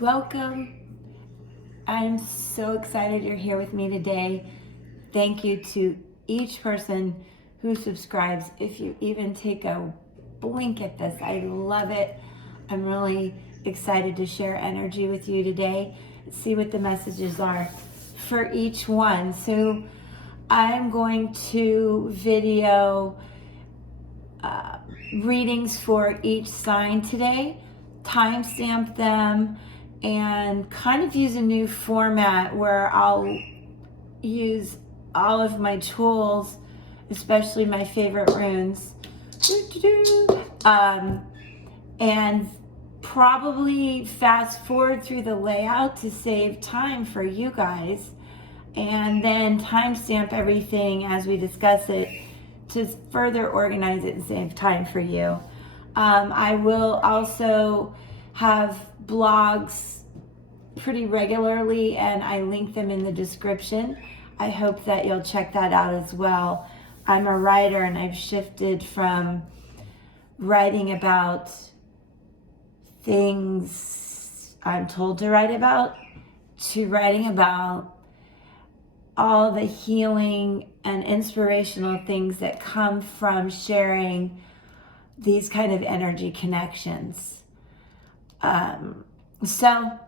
Welcome. I'm so excited you're here with me today. Thank you to each person who subscribes. If you even take a blink at this, I love it. I'm really excited to share energy with you today and see what the messages are for each one. So I'm going to video readings for each sign today, timestamp them, and kind of use a new format where I'll use all of my tools, especially my favorite runes, and probably fast forward through the layout to save time for you guys, and then timestamp everything as we discuss it to further organize it and save time for you. I will also have blogs pretty regularly, and I link them in the description. I hope that you'll check that out as well. I'm a writer, and I've shifted from writing about things I'm told to write about to writing about all the healing and inspirational things that come from sharing these kind of energy connections. So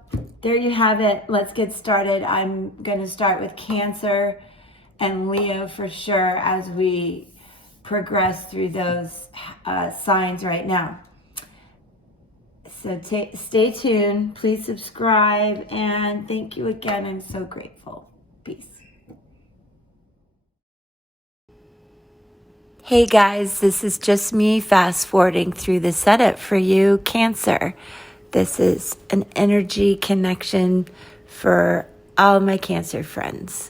there you have it. Let's get started. I'm going to start with Cancer and Leo for sure as we progress through those signs right now. So stay tuned. Please subscribe, and thank you again. I'm so grateful. Peace. Hey guys, this is just me fast forwarding through the setup for you, Cancer. This is an energy connection for all my Cancer friends.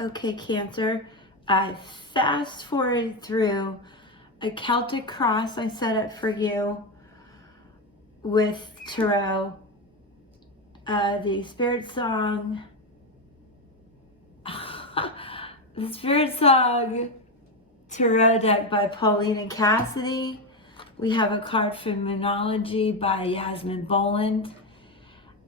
Okay, Cancer, I fast forwarded through a Celtic cross I set up for you with Truitt, the Spiritsong, the Spiritsong Tarot deck by Paulina Cassidy. We have a card from Moonlology by Yasmin Boland.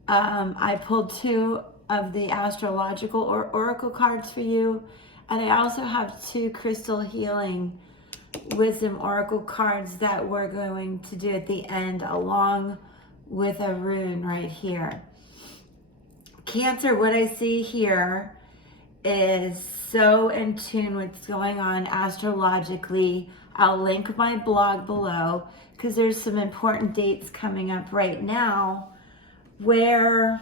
I pulled two of the astrological or oracle cards for you, and I also have two crystal healing wisdom oracle cards that we're going to do at the end along with a rune right here. Cancer, what I see here is so in tune with what's going on astrologically. I'll link my blog below because there's some important dates coming up right now where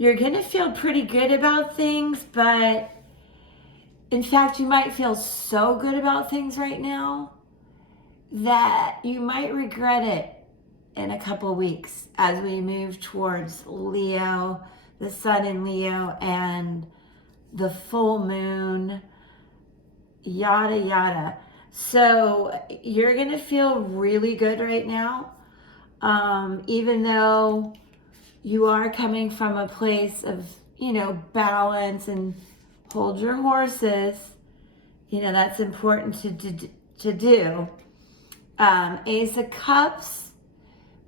you're going to feel pretty good about things, but in fact, you might feel so good about things right now that you might regret it in a couple weeks as we move towards Leo, the sun in Leo, and the full moon, yada, yada. So you're going to feel really good right now, even though you are coming from a place of, balance and hold your horses. That's important to do. Ace of Cups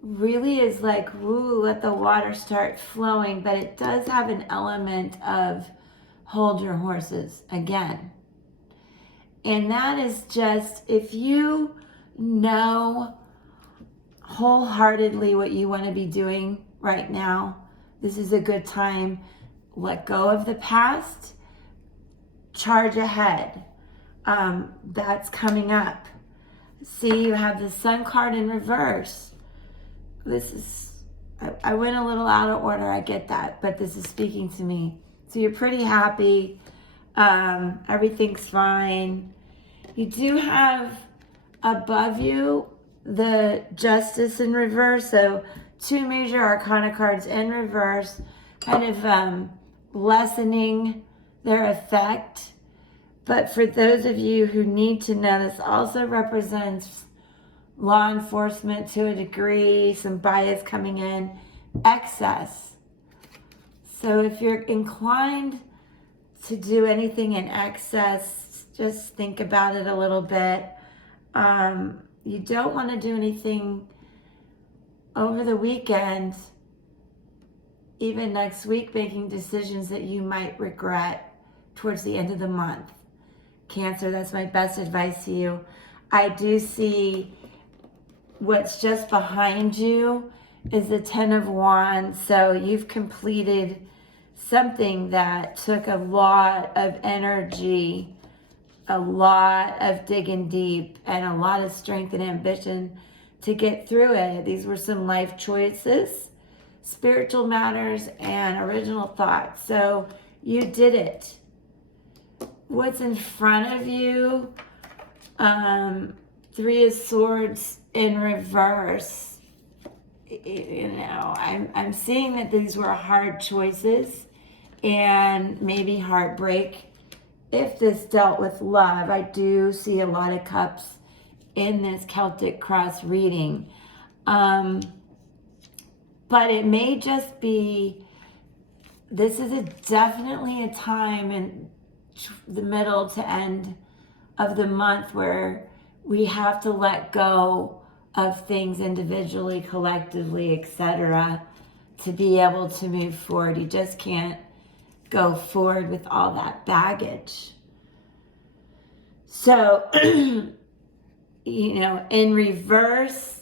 really is like, woo, let the water start flowing, but it does have an element of hold your horses again. And that is just, if you know wholeheartedly what you want to be doing right now, this is a good time. Let go of the past, charge ahead. That's coming up. See, you have the Sun card in reverse. This is, I went a little out of order, I get that, but this is speaking to me. So you're pretty happy. Everything's fine. You do have above you the Justice in reverse, so 2 major arcana cards in reverse, kind of lessening their effect. But for those of you who need to know, this also represents law enforcement to a degree, some bias coming in, excess. So if you're inclined to do anything in excess, just think about it a little bit. You don't want to do anything over the weekend, even next week, making decisions that you might regret towards the end of the month. Cancer, that's my best advice to you. I do see what's just behind you is the 10 of Wands. So you've completed something that took a lot of energy, a lot of digging deep, and a lot of strength and ambition to get through it. These were some life choices, spiritual matters, and original thoughts. So you did it. What's in front of you? 3 of Swords in reverse. You know, I'm seeing that these were hard choices and maybe heartbreak. If this dealt with love, I do see a lot of cups in this Celtic cross reading. But it may just be, this is definitely a time in the middle to end of the month where we have to let go of things individually, collectively, etc., to be able to move forward. You just can't go forward with all that baggage. So, you know, in reverse,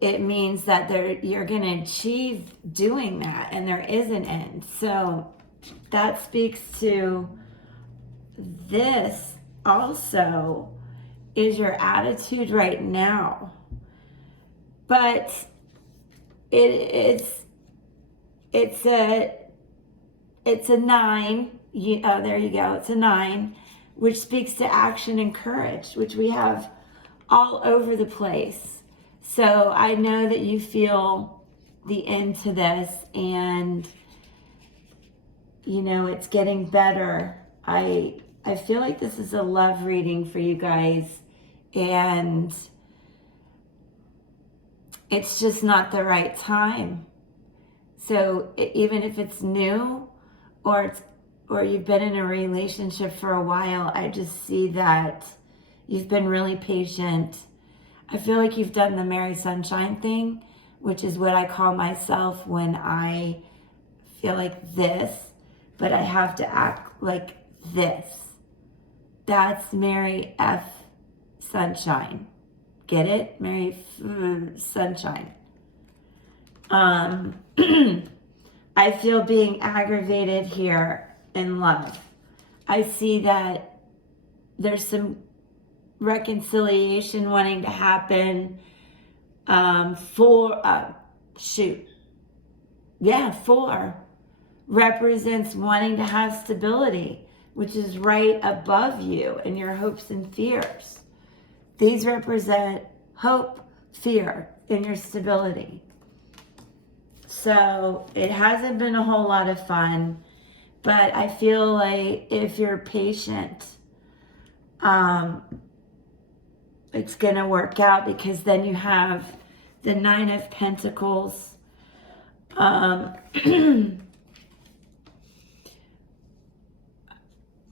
it means that you're going to achieve doing that, and there is an end. So that speaks to this also is your attitude right now. But it's a 9. Oh, there you go. It's a 9, which speaks to action and courage, which we have all over the place. So I know that you feel the end to this, and you know it's getting better. I feel like this is a love reading for you guys, and it's just not the right time. So even if it's new or you've been in a relationship for a while, I just see that you've been really patient. I feel like you've done the Mary Sunshine thing, which is what I call myself when I feel like this, but I have to act like this. That's Mary F. Sunshine. Get it? Mary Sunshine. I feel being aggravated here in love. I see that there's some reconciliation wanting to happen. 4 represents wanting to have stability, which is right above you in your hopes and fears. These represent hope, fear, and your stability. So it hasn't been a whole lot of fun, but I feel like if you're patient, it's going to work out, because then you have the 9 of Pentacles.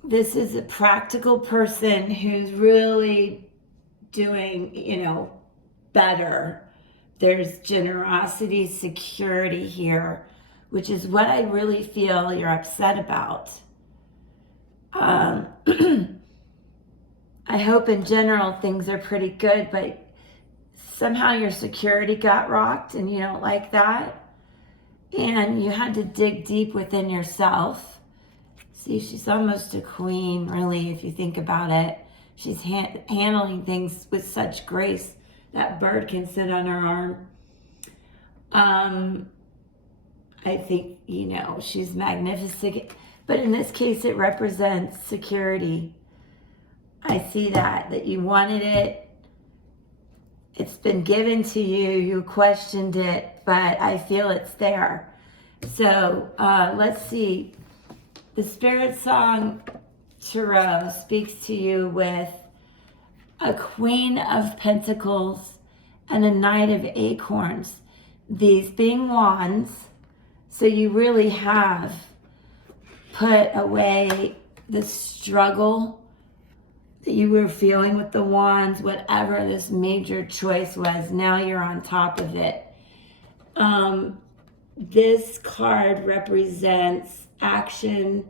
This is a practical person who's really doing, you know, better. There's generosity, security here, which is what I really feel you're upset about. I hope in general things are pretty good, but somehow your security got rocked and you don't like that. And you had to dig deep within yourself. See, she's almost a queen, really, if you think about it. She's handling things with such grace. That bird can sit on her arm. I think, she's magnificent. But in this case, it represents security. I see that you wanted it. It's been given to you. You questioned it, but I feel it's there. So let's see. The Spiritsong Tarot speaks to you with a Queen of Pentacles and a Knight of Acorns. These being wands. So you really have put away the struggle that you were feeling with the wands, whatever this major choice was. Now you're on top of it. This card represents action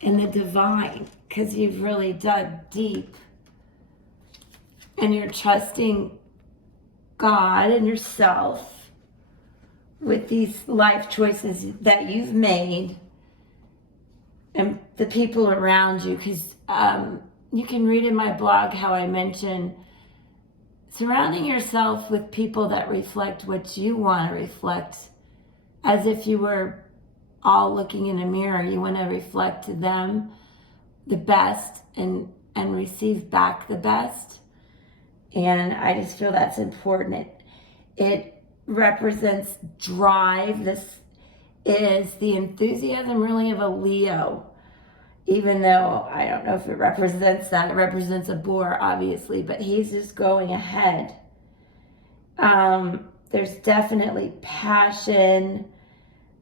in the divine, because you've really dug deep and you're trusting God and yourself with these life choices that you've made and the people around you. Because you can read in my blog how I mention surrounding yourself with people that reflect what you want to reflect, as if you were all looking in a mirror. You want to reflect to them the best and receive back the best. And I just feel that's important. It represents drive. This is the enthusiasm really of a Leo, even though I don't know if it represents that. It represents a boar, obviously, but he's just going ahead. There's definitely passion,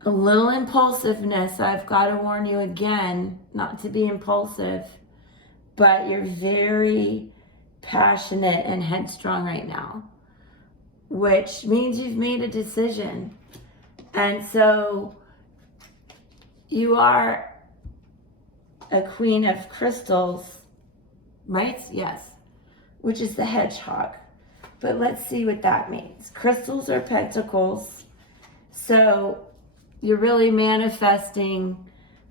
a little impulsiveness. I've got to warn you again not to be impulsive, but you're very passionate and headstrong right now, which means you've made a decision. And so you are a Queen of Crystals, right? Yes, which is the hedgehog. But let's see what that means. Crystals are pentacles. So you're really manifesting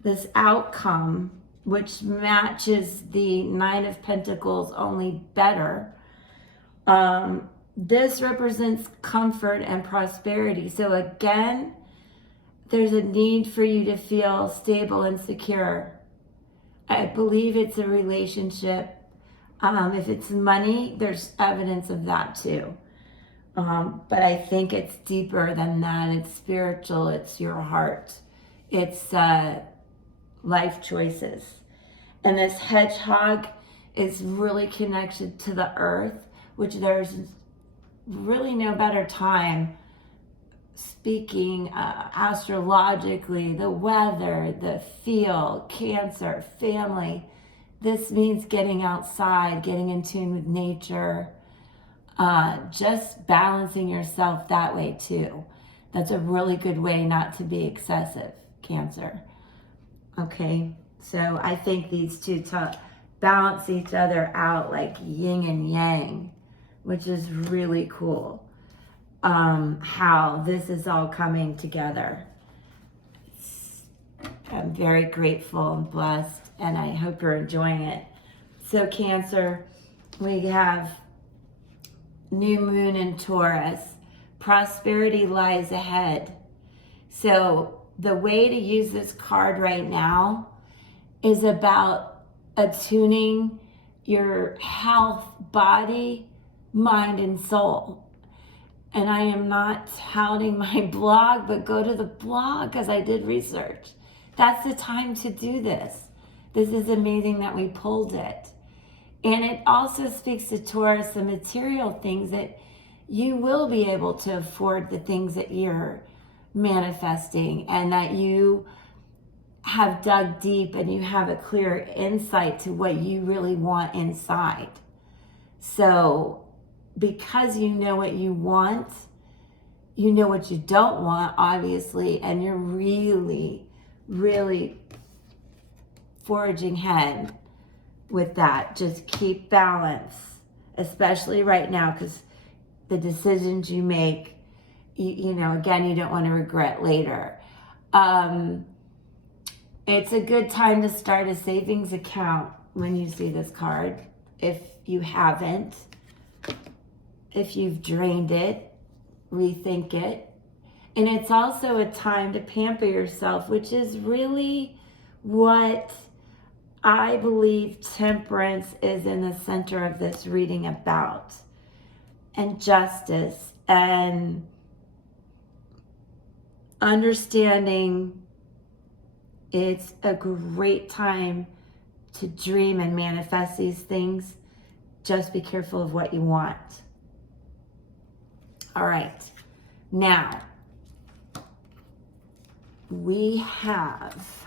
this outcome, which matches the Nine of Pentacles only better. This represents comfort and prosperity. So again, there's a need for you to feel stable and secure. I believe it's a relationship. If it's money, there's evidence of that too. But I think it's deeper than that. It's spiritual. It's your heart. It's life choices. And this hedgehog is really connected to the earth, which there's really no better time speaking astrologically, the weather, the field, Cancer, family. This means getting outside, getting in tune with nature, just balancing yourself that way too. That's a really good way not to be excessive, Cancer. Okay, so I think these two balance each other out like yin and yang, which is really cool. How this is all coming together. I'm very grateful and blessed, and I hope you're enjoying it. So Cancer, we have new moon in Taurus. Prosperity lies ahead. So the way to use this card right now is about attuning your health, body, mind, and soul. And I am not touting my blog, but go to the blog because I did research. That's the time to do this. This is amazing that we pulled it. And it also speaks to Taurus, the material things that you will be able to afford, the things that you're manifesting, and that you have dug deep and you have a clear insight to what you really want inside. So because you know what you want, you know what you don't want, obviously, and you're really, really forging ahead with that. Just keep balance, especially right now, because the decisions you make, you know, again, you don't want to regret later. It's a good time to start a savings account when you see this card. if you haven't. If you've drained it, rethink it. And it's also a time to pamper yourself, which is really what I believe temperance is in the center of this reading about. And justice and understanding it's a great time to dream and manifest these things. Just be careful of what you want. All right. Now, we have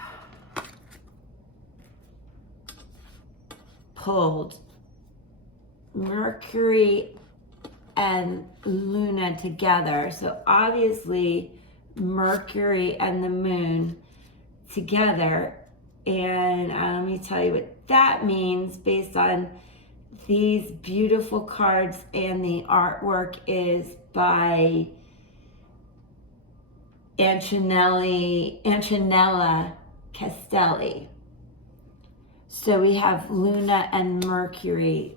pulled Mercury and Luna together. So obviously Mercury and the moon together. And let me tell you what that means based on these beautiful cards, and the artwork is by Antonella Castelli. So we have Luna and Mercury.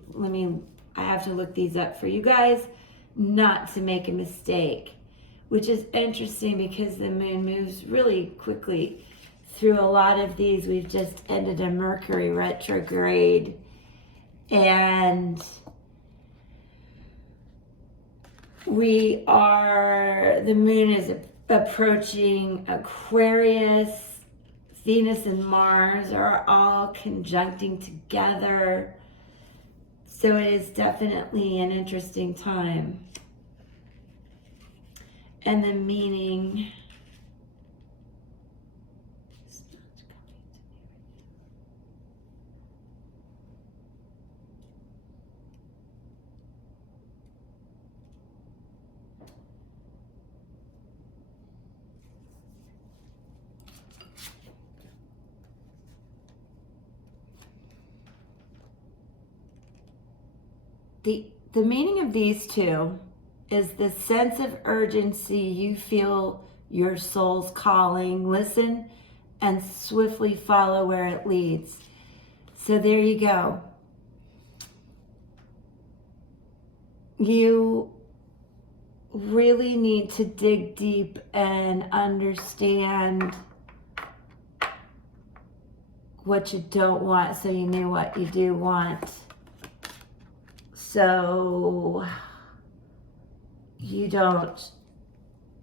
I have to look these up for you guys not to make a mistake, which is interesting because the moon moves really quickly through a lot of these. We've just ended a Mercury retrograde, and the moon is approaching Aquarius. Venus and Mars are all conjuncting together. So it is definitely an interesting time. And the meaning the meaning of these two is the sense of urgency you feel your soul's calling. Listen and swiftly follow where it leads. So there you go. You really need to dig deep and understand what you don't want so you know what you do want. So you don't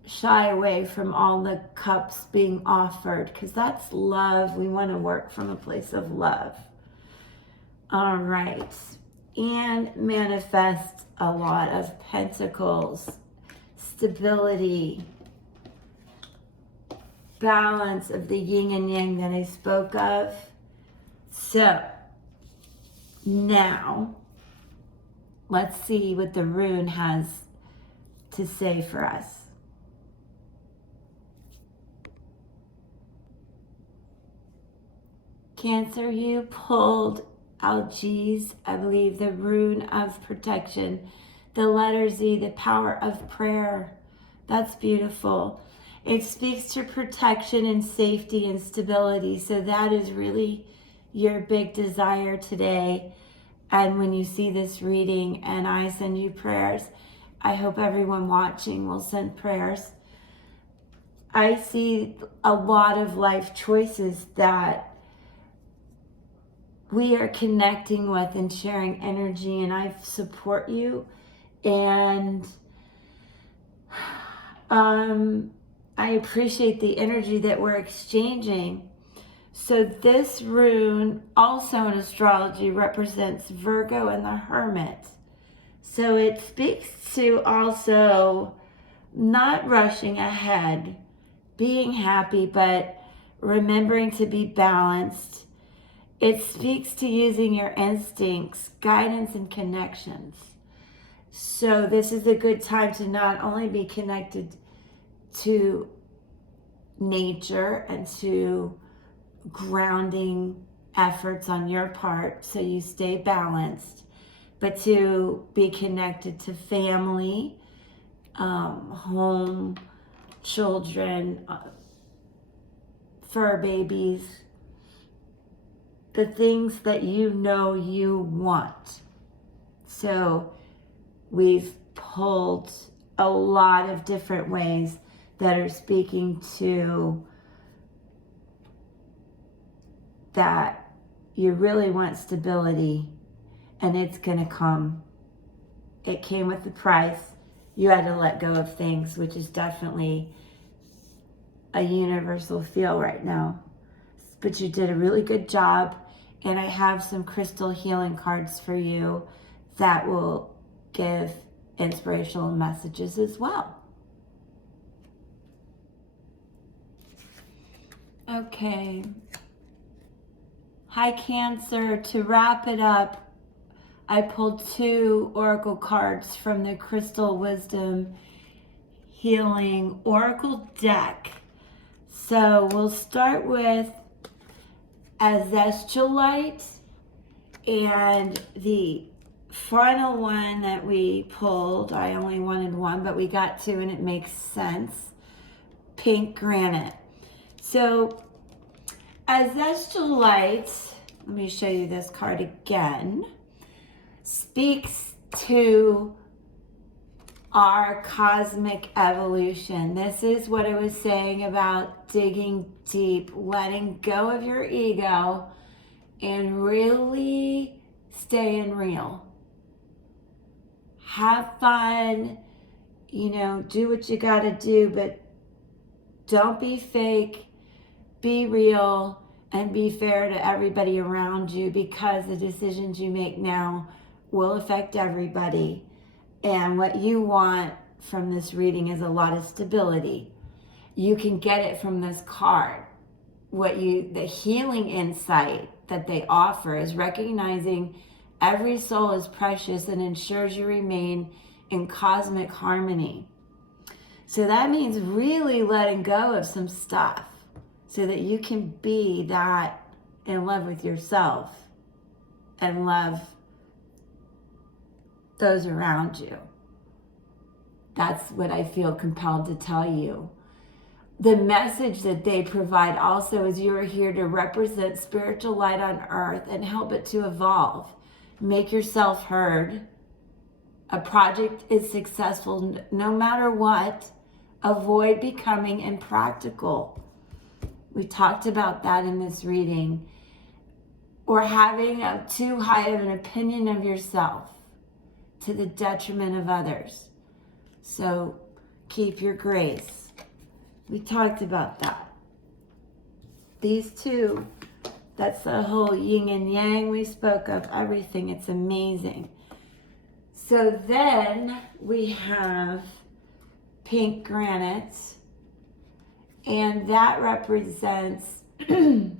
shy away from all the cups being offered, because that's love. We want to work from a place of love. All right. And manifest a lot of pentacles, stability, balance of the yin and yang that I spoke of. So now let's see what the rune has to say for us. Cancer, you pulled Algiz, I believe, the rune of protection. The letter Z, the power of prayer. That's beautiful. It speaks to protection and safety and stability. So that is really your big desire today. And when you see this reading and I send you prayers, I hope everyone watching will send prayers. I see a lot of life choices that we are connecting with and sharing energy, and I support you. And I appreciate the energy that we're exchanging. So this rune, also in astrology, represents Virgo and the Hermit. So it speaks to also not rushing ahead, being happy, but remembering to be balanced. It speaks to using your instincts, guidance, and connections. So this is a good time to not only be connected to nature and to grounding efforts on your part so you stay balanced, but to be connected to family, home, children, fur babies, the things that you know you want. So we've pulled a lot of different ways that are speaking to that you really want stability, and it's going to come. It came with the price. You had to let go of things, which is definitely a universal feel right now. But you did a really good job, and I have some crystal healing cards for you that will give inspirational messages as well. Okay. Hi, Cancer. To wrap it up, I pulled 2 oracle cards from the Crystal Wisdom Healing Oracle deck. So we'll start with Azestulite, and the final one that we pulled, I only wanted one, but we got 2 and it makes sense, Pink Granite. So Azestulite, let me show you this card again, speaks to our cosmic evolution. This is what I was saying about digging deep, letting go of your ego, and really staying real. Have fun, do what you gotta do, but don't be fake, be real, and be fair to everybody around you, because the decisions you make now will affect everybody. And what you want from this reading is a lot of stability. You can get it from this card. The healing insight that they offer is recognizing every soul is precious and ensures you remain in cosmic harmony. So that means really letting go of some stuff so that you can be that in love with yourself and love those around you. That's what I feel compelled to tell you. The message that they provide also is you are here to represent spiritual light on earth and help it to evolve. Make yourself heard. A project is successful no matter what. Avoid becoming impractical. We talked about that in this reading. Or having too high of an opinion of yourself to the detriment of others. So keep your grace. We talked about that. These 2, that's the whole yin and yang we spoke of, everything. It's amazing. So then we have Pink Granite, and that represents the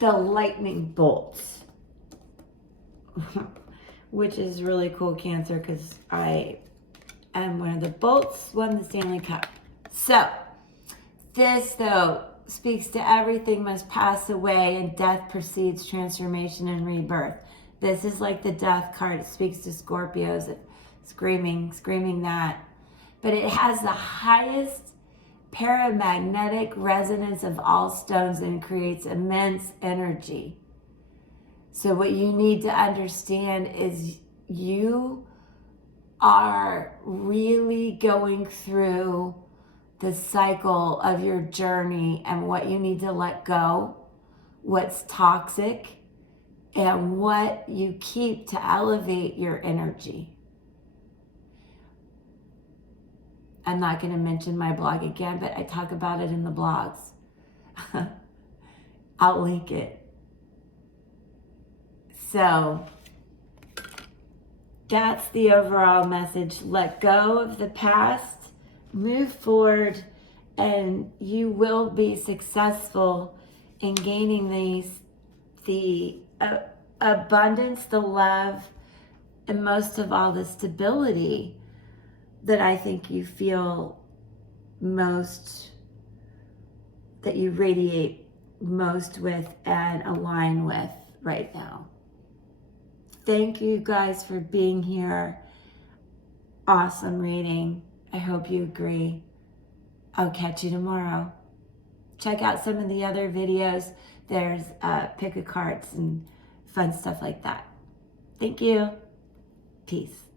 lightning bolts, which is really cool, Cancer, because I am one of the bolts, won the Stanley Cup. So this, though, speaks to everything must pass away and death precedes transformation and rebirth. This is like the death card. It speaks to Scorpios, screaming that. But it has the highest paramagnetic resonance of all stones and creates immense energy. So what you need to understand is you are really going through the cycle of your journey and what you need to let go, what's toxic, and what you keep to elevate your energy. I'm not going to mention my blog again, but I talk about it in the blogs. I'll link it. So that's the overall message. Let go of the past, move forward, and you will be successful in gaining the abundance, the love, and most of all, the stability that I think you feel most, that you radiate most with and align with right now. Thank you guys for being here. Awesome reading. I hope you agree. I'll catch you tomorrow. Check out some of the other videos. There's pick a cards and fun stuff like that. Thank you. Peace.